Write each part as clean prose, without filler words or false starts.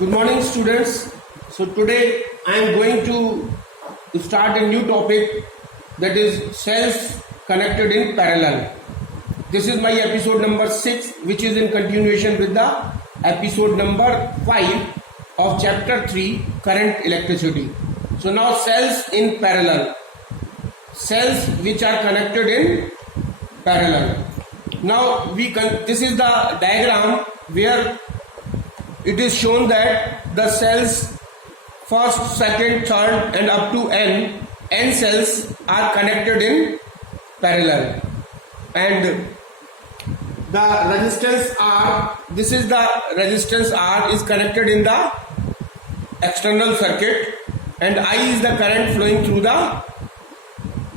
Good morning, students. So today I am going to start a new topic, that is cells connected in parallel. This is my episode number 6, which is in continuation with the episode number 5 of chapter 3, current electricity. So now cells in parallel, cells which are connected in parallel. Now this is the diagram where it is shown that the cells first, second, third and up to n cells are connected in parallel, and the resistance R, this is the resistance R, is connected in the external circuit, and I is the current flowing through the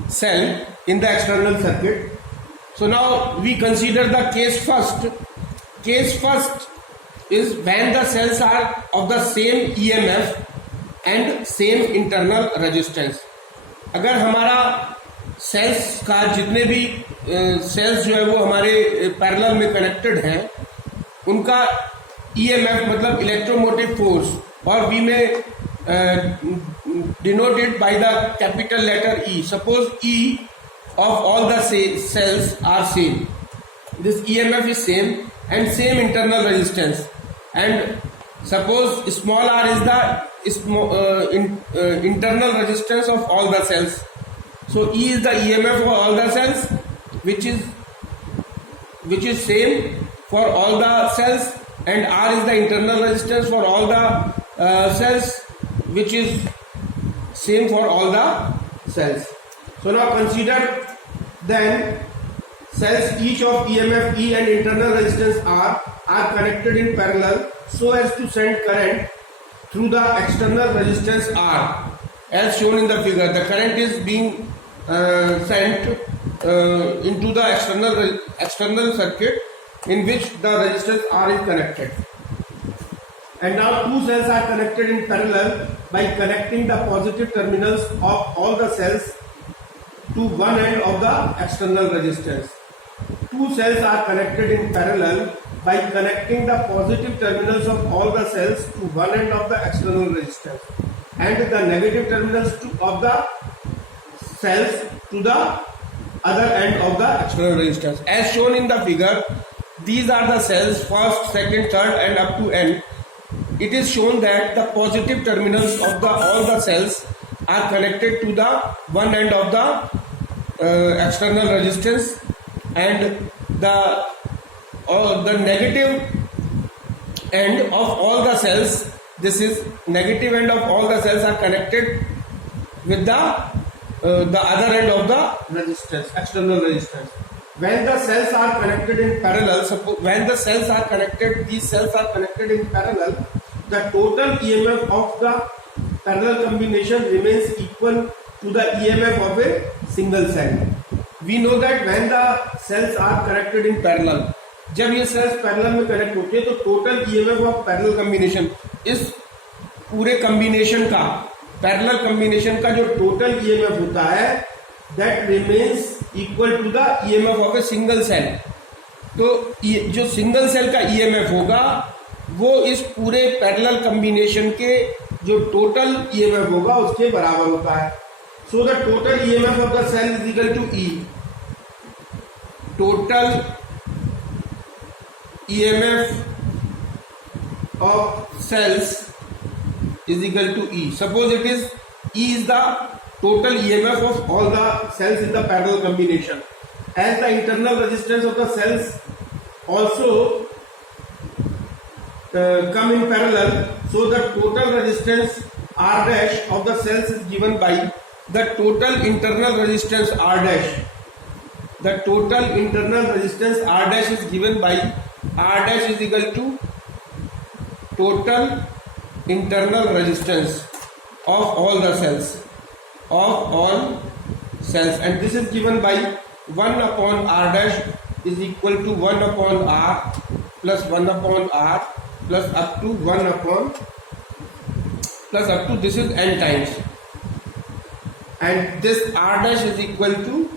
cell in the external circuit. So now we consider the case first. Case first is when the cells are of the same EMF and same internal resistance. अगर हमारा sales का जितने भी sales जो है वो हमारे parallel में कनेक्टेड हैं, उनका EMF मतलब इलेक्ट्रोमोटिव फोर्स, और वी में denoted by the capital letter E. Suppose E of all the cells are same. This EMF is same and same internal resistance. And suppose small r is the internal resistance of all the cells. So E is the EMF of all the cells, which is same for all the cells, and R is the internal resistance for all the cells, which is same for all the cells. So now consider then cells each of EMF E and internal resistance R are connected in parallel so as to send current through the external resistance R, as shown in the figure. The current is being sent into the external circuit in which the resistance R is connected. And now two cells are connected in parallel by connecting the positive terminals of all the cells to one end of the external resistance. Two cells are connected in parallel by connecting the positive terminals of all the cells to one end of the external resistance and the negative terminals of the cells to the other end of the external resistance. As shown in the figure, these are the cells first, second, third and up to n. It is shown that the positive terminals of all the cells are connected to the one end of the external resistance, and the negative end of all the cells, this is negative end of all the cells, are connected with the other end of the resistance, external resistance. When the cells are connected in parallel, when the cells are connected, these cells are connected in parallel, the total EMF of the parallel combination remains equal to the EMF of a single cell. We know that when the cells are connected in parallel, जब ये cells parallel में connect होते हैं तो total EMF of parallel combination, इस पूरे combination का, parallel combination का जो total EMF होता है, that remains equal to the EMF of a single cell. तो जो single cell का EMF होगा वो इस पूरे parallel combination के जो total EMF होगा उसके बराबर होता है. So the total EMF of the cell is equal to E. Total EMF of cells is equal to E. Suppose it is E is the total EMF of all the cells in the parallel combination. As the internal resistance of the cells also come in parallel, so the total resistance R dash of the cells is given by the total internal resistance R dash. The total internal resistance R dash is given by R dash is equal to total internal resistance of all the cells, and this is given by 1 upon R dash is equal to 1 upon R plus 1 upon R plus up to 1 upon plus up to this is n times, and this R dash is equal to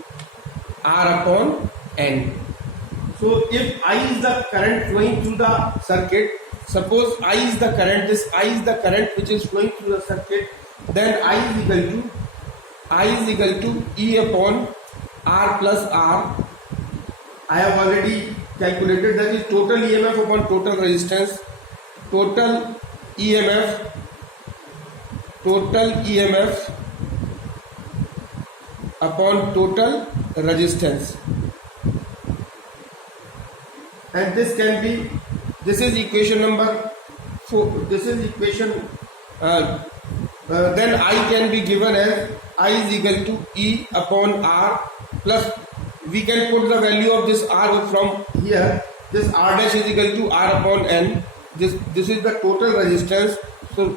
R upon n. So if I is the current flowing through the circuit, suppose I is the current, this I is the current which is flowing through the circuit, then I is equal to E upon R plus R. I have already calculated, that is total EMF upon total resistance, total EMF upon total resistance, and this is equation number 4. This is equation then I can be given as I is equal to E upon R plus, we can put the value of this R from here, this R dash is equal to R upon N. This is the total resistance, so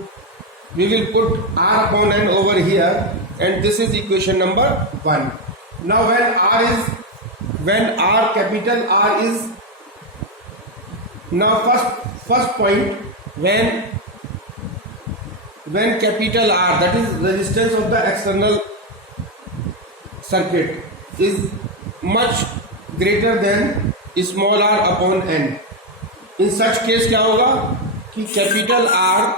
we will put R upon N over here, and this is equation number 1. Now when capital R is, now first point, when capital R, that is resistance of the external circuit, is much greater than small r upon n, in such case क्या होगा कि capital R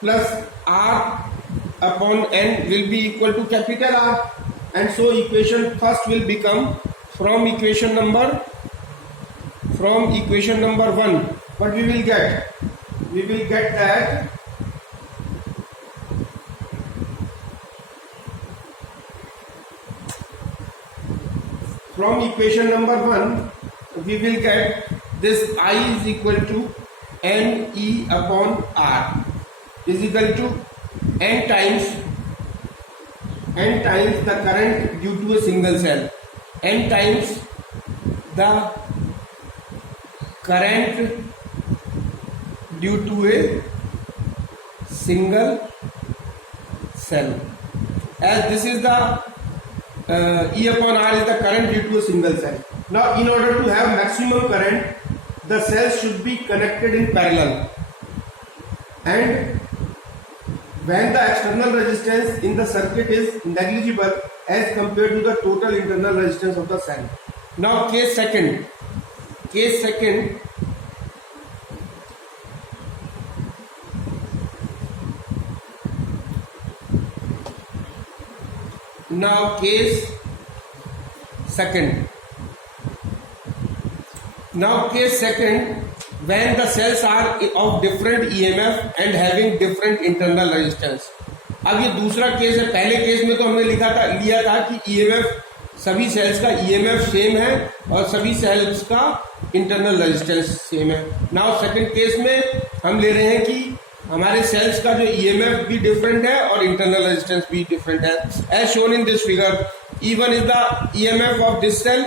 plus R upon N will be equal to capital R, and so equation first will become from equation number 1. What we will get? We will get that from equation number 1 we will get this I is equal to N E upon R is equal to N times the current due to a single cell, N times the current due to a single cell, as this is the E upon R is the current due to a single cell. Now in order to have maximum current, the cells should be connected in parallel, and when the external resistance in the circuit is negligible as compared to the total internal resistance of the cell. Now case second, when the cells are of different EMF and having different internal resistance. अब ये दूसरा case है, पहले case में तो हमने लिया था कि EMF, सभी सेल्स का EMF सेम है और सभी सेल्स का इंटरनल रेजिस्टेंस सेम है. नाउ सेकंड केस में हम ले रहे हैं कि हमारे सेल्स का जो EMF भी डिफरेंट है और इंटरनल रेजिस्टेंस भी डिफरेंट है. As shown in this figure, E1 is the EMF of this cell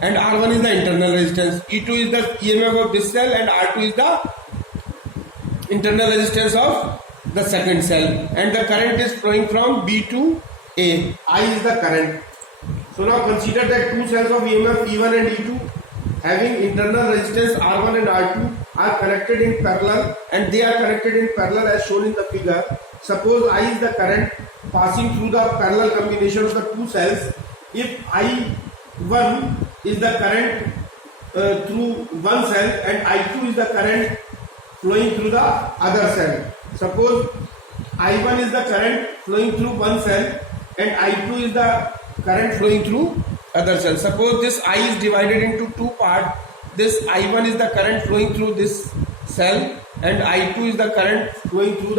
and R1 is the internal resistance. E2 is the EMF of this cell and R2 is the internal resistance of the second cell, and the current is flowing from B to A. I is the current. So now consider that two cells of EMF E1 and E2 having internal resistance R1 and R2 are connected in parallel, and they are connected in parallel as shown in the figure. Suppose I is the current passing through the parallel combination of the two cells. If I1 is the current through one cell and I2 is the current flowing through the other cell. Suppose I1 is the current flowing through one cell and I2 is the current flowing through other cell. Suppose this I is divided into two parts. This I1 is the current flowing through this cell and I2 is the current flowing through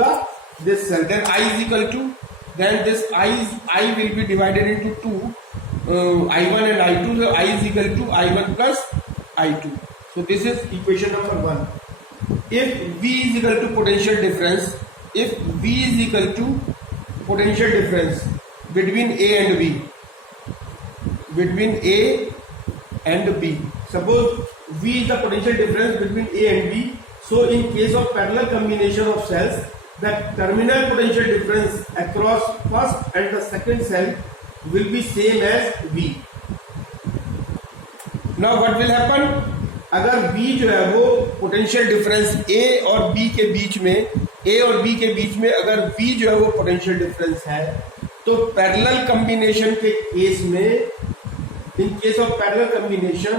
this cell. Then I is equal to, then this I will be divided into two, I1 and I2. So I is equal to I1 plus I2. So this is equation number 1. If V is equal to potential difference, between A and B, suppose V is the potential difference between A and B. So in case of parallel combination of cells, the terminal potential difference across first and the second cell will be same as V. Now what will happen? अगर V जो है वो potential difference A और B के बीच में अगर V जो है वो पोटेंशियल डिफरेंस है, तो पैरेलल कॉम्बिनेशन के केस में, in case of parallel combination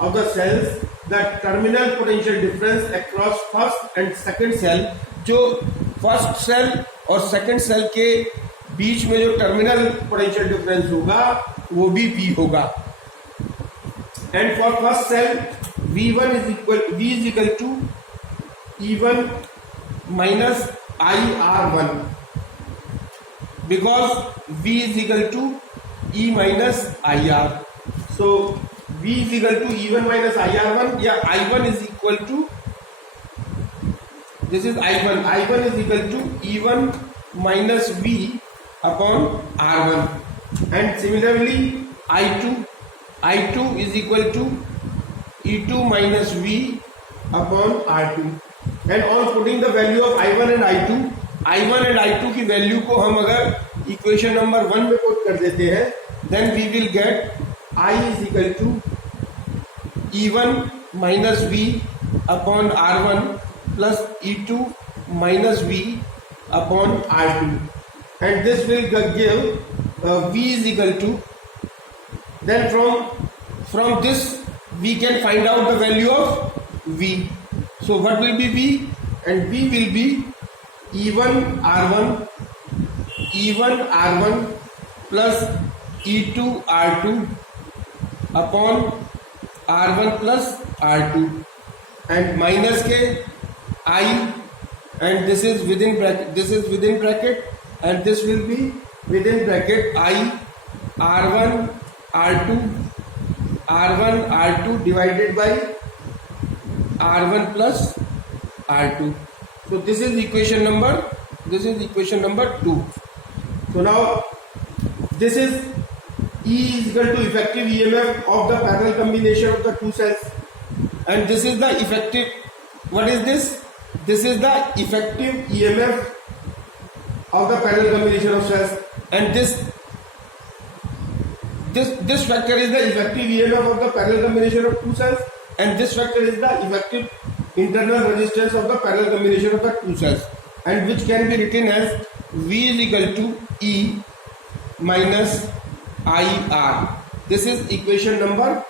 of the cells, the terminal potential difference across first and second cell, जो फर्स्ट सेल और सेकंड सेल के बीच में जो टर्मिनल पोटेंशियल डिफरेंस होगा वो भी V होगा. And for first cell V1 is equal to E1 minus IR1 because V is equal to E minus IR. So V is equal to E1 minus IR1 या I1 is equal to, this is I1 is equal to E1 minus V upon R1. And similarly I2 is equal to E2 minus V upon R2. And on putting the value of I1 and I2 की value को हम अगर equation number 1 में put कर देते हैं, then we will get I is equal to E1 minus V upon R1 plus E2 minus V upon R2, and this will give V is equal to, then from this we can find out the value of V. So what will be V? And V will be E1 R1 plus E2 R2 upon R1 plus R2, and minus के I, and this is within bracket, and this will be within bracket I R1 R2 divided by R1 plus R2. So this is equation number 2. So now this is E is equal to effective EMF of the parallel combination of the two cells, and this is the effective, what is this? This is the effective EMF of the parallel combination of cells, and this factor is the effective EMF of the parallel combination of two cells, and this factor is the effective internal resistance of the parallel combination of the two cells, and which can be written as V is equal to E minus IR. This is equation number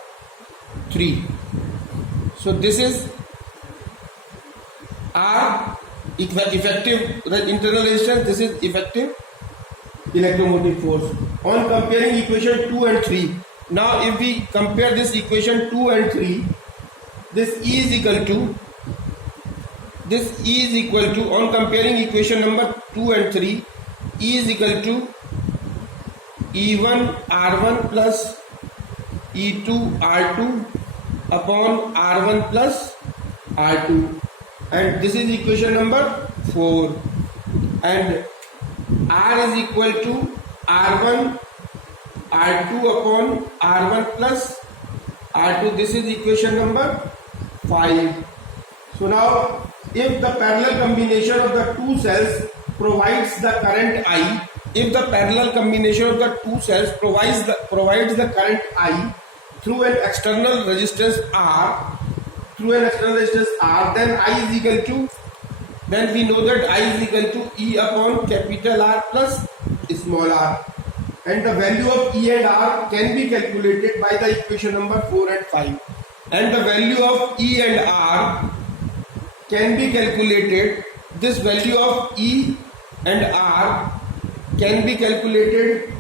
3. So this is R, effective internal resistance, this is effective electromotive force. On comparing equation 2 and 3, now if we compare this equation 2 and 3, this E is equal to, on comparing equation number 2 and 3, E is equal to E1 R1 plus E2 R2 upon R1 plus R2, and this is equation number 4, and R is equal to R1 R2 upon R1 plus R2. This is equation number 5. So now if the parallel combination of the two cells provides the current I, if the parallel combination of the two cells provides the current I through an external resistance R, then I is equal to, then we know that I is equal to E upon capital R plus small r, and the value of E and R can be calculated by the equation number 4 and 5, and the value of E and R can be calculated, this value of E and R can be calculated,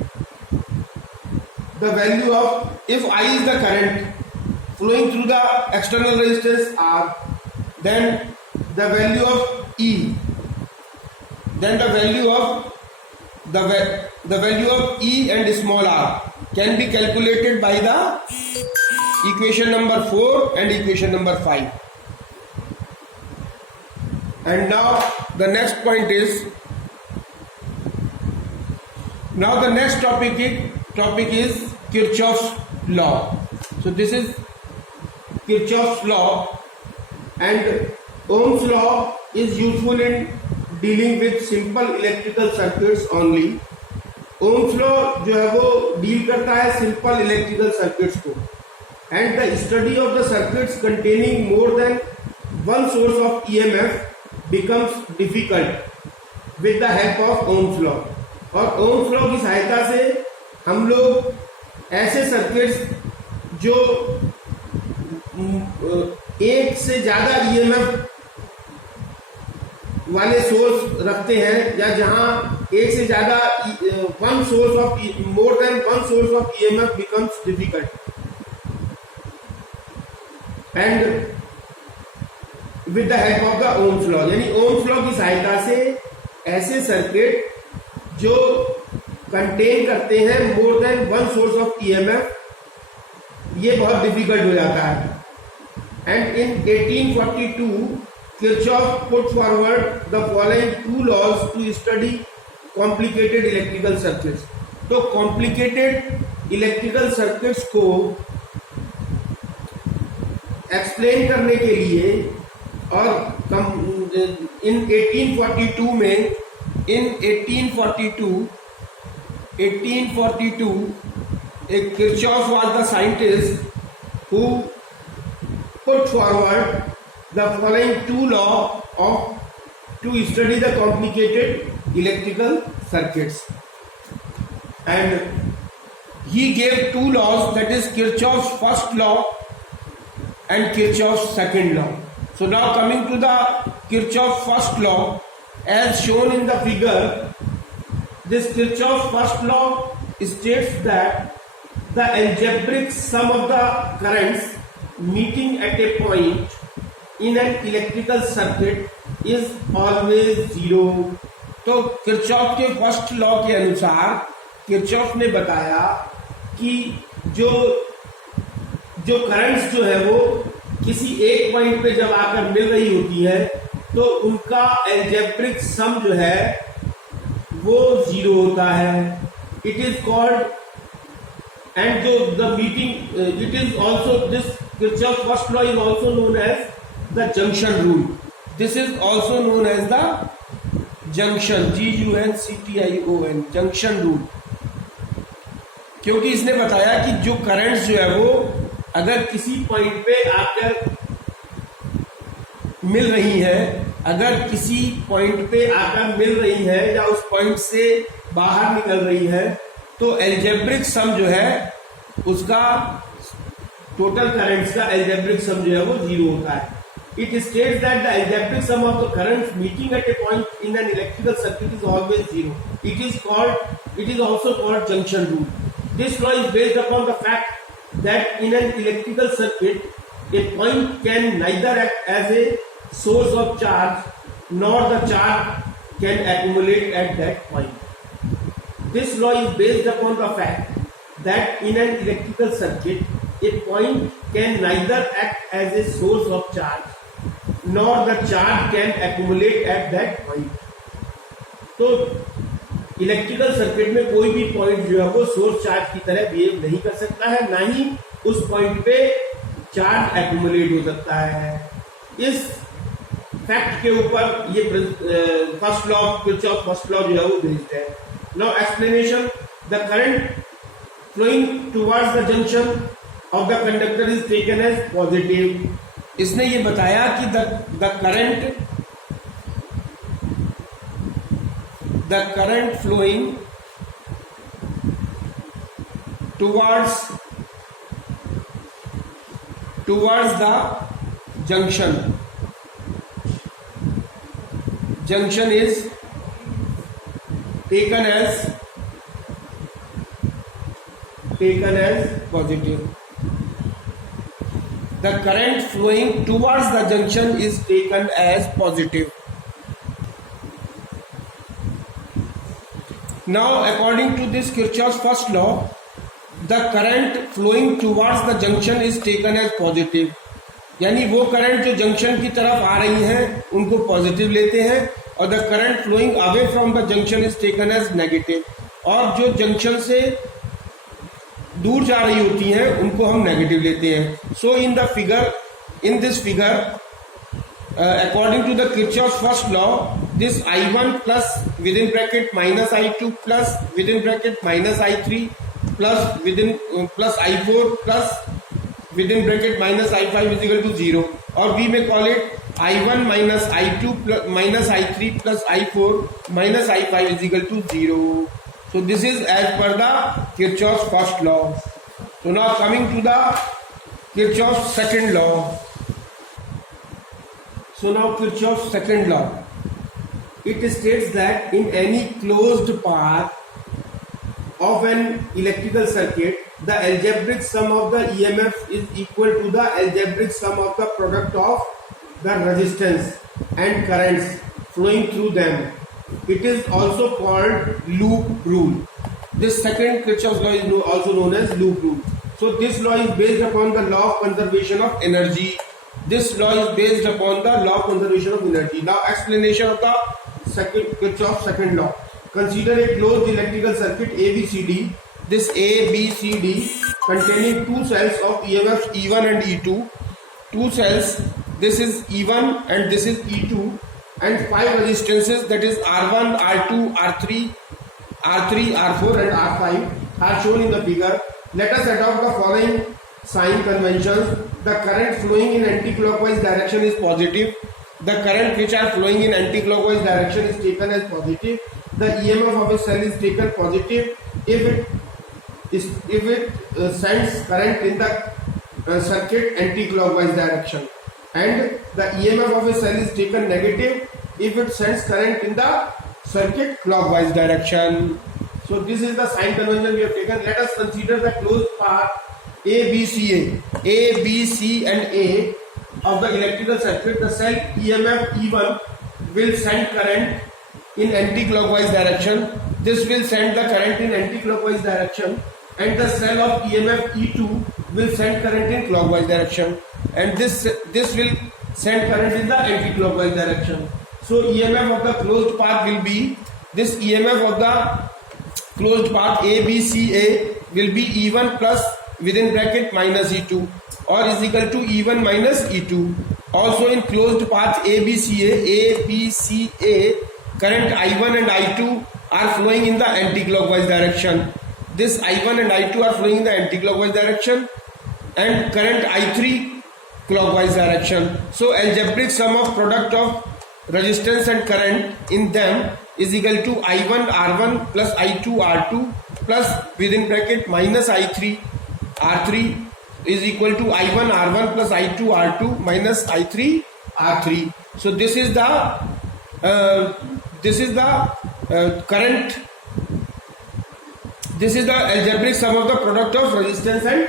the value of, if I is the current flowing through the external resistance R, then the value of E, then the value of E and small r can be calculated by the equation number 4 and equation number 5. And now the next point is, now the next topic is Kirchhoff's law. So this is Kirchhoff's law, and Ohm's law is useful in dealing with simple electrical circuits only. Ohm's law जो है वो deal करता है simple electrical circuits को, and the study of the circuits containing more than one source of EMF becomes difficult with the help of Ohm's law. और Ohm's law की सहायता से हम लोग ऐसे सर्किट्स जो एक से ज्यादा ईएमएफ वाले सोर्स रखते हैं, या जहां एक से ज्यादा one source of more than one source of EMF becomes difficult, and with the help of the Ohm's law, यानी ओम्स लॉ की सहायता से ऐसे सर्किट जो कंटेन करते हैं more than one source of EMF, ये बहुत डिफिकल्ट हो जाता है. And in 1842 Kirchhoff put forward the following two laws to study complicated electrical circuits. तो complicated electrical circuits को एक्सप्लेन करने के लिए, और इन 1842 में, इन 1842 एक Kirchhoff was the scientist who put forward the following two laws to study the complicated electrical circuits, and he gave two laws, that is Kirchhoff's first law and Kirchhoff's second law. So now coming to the Kirchhoff's first law, as shown in the figure, this Kirchhoff's first law states that the algebraic sum of the currents meeting at a point in an electrical circuit is always zero. तो Kirchhoff के first law के अनुसार Kirchhoff ने बताया कि जो currents जो है वो किसी एक पॉइंट पे जब आकर मिल रही होती है तो उनका एल्जेब्रिक सम जो है वो जीरो होता है. इट इज कॉल्ड, एंड जो the meeting, it is also, this Kirchhoff first law is also known as the junction rule. This is also known as the junction, Junction, junction rule. क्योंकि इसने बताया कि जो currents जो है वो अगर किसी पॉइंट पे आकर मिल रही है, अगर किसी पॉइंट पे आकर मिल रही है या उस पॉइंट से बाहर निकल रही है, तो एल्जेब्रिक सम जो है उसका, टोटल करंट्स का एल्जेब्रिक सम जो है वो जीरो होता है. It states that the algebraic sum of the currents meeting at a point in an electrical circuit is always zero. It is also called junction rule. This law is based upon the fact that in an electrical circuit, a point can neither act as a source of charge nor the charge can accumulate at that point. This law is based upon the fact that in an electrical circuit, a point can neither act as a source of charge nor the charge can accumulate at that point. तो electrical circuit में कोई भी point जो है वो source charge की तरह behave नहीं कर सकता है, ना ही उस पॉइंट पे चार्ज एक्यूमुलेट हो सकता है. इस फैक्ट के ऊपर ये first law, Kirchhoff first law जो है वो बेस्ड है. Now explanation. The current flowing towards the junction of the conductor is taken as positive. इसने ये बताया कि the current flowing towards the junction is taken as positive. The current flowing towards the junction is taken as positive. Now, according to this Kirchhoff's first law, the current flowing towards the junction is taken as positive. यानी वो current जो junction की तरफ आ रही हैं उनको positive लेते हैं, और the current flowing away from the junction is taken as negative. और जो जंक्शन से दूर जा रही होती हैं उनको हम नेगेटिव लेते हैं. So in this figure according to the Kirchhoff's first law, this I1 plus with in bracket minus I2 plus with in bracket minus I3 plus I4 plus with in bracket minus I5 is equal to 0, और we may call it I1 minus I2 minus I3 plus I4 minus I5 is equal to 0. So this is as per the Kirchhoff's first law. So now coming to the Kirchhoff's second law. So now Kirchhoff's second law. It states that in any closed path of an electrical circuit, the algebraic sum of the EMF is equal to the algebraic sum of the product of the resistance and currents flowing through them. It is also called loop rule. This second Kirchhoff's law is also known as loop rule. So this law is based upon the law of conservation of energy. This law is based upon the law of conservation of energy. Now explanation of the Kirchhoff's second law. Consider a closed electrical circuit ABCD. This ABCD containing two cells of EMF E1 and E2. Two cells, this is E1 and this is E2, and five resistances, that is R1, R2, R3, R4 and R5 are shown in the figure. Let us adopt the following sign conventions. The current flowing in anti-clockwise direction is positive. The current which are flowing in anti-clockwise direction is taken as positive. The EMF of a cell is taken positive if it sends current in the circuit anti-clockwise direction, and the EMF of a cell is taken negative if it sends current in the circuit clockwise direction. So this is the sign convention we have taken. Let us consider the closed path A, B, C and A of the electrical circuit. The cell EMF E1 will send current in anti-clockwise direction. This will send the current in anti-clockwise direction, and the cell of EMF E2 will send current in clockwise direction, and this will send current in the anti-clockwise direction. So EMF of the closed path will be, this EMF of the closed path ABCA will be E1 plus within bracket minus E2, or is equal to E1 minus E2. Also in closed path ABCA, current I1 and I2 are flowing in the anti-clockwise direction. This I1 and I2 are flowing in the anti-clockwise direction, and current I3 clockwise direction. So algebraic sum of product of resistance and current in them is equal to I1 R1 plus I2 R2 plus within bracket minus I3 R3 is equal to I1 R1 plus I2 R2 minus I3 R3. So this is the current. This is the algebraic sum of the product of resistance and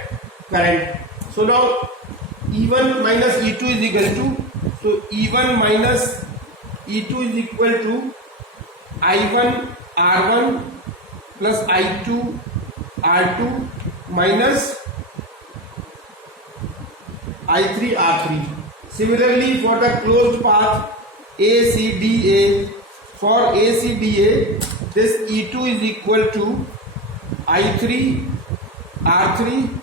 current. So now E1 minus E2 is equal to, so E1 minus E2 is equal to I1 R1 plus I2 R2 minus I3 R3. Similarly for the closed path ACDA, for ACDA this E2 is equal to I3 R3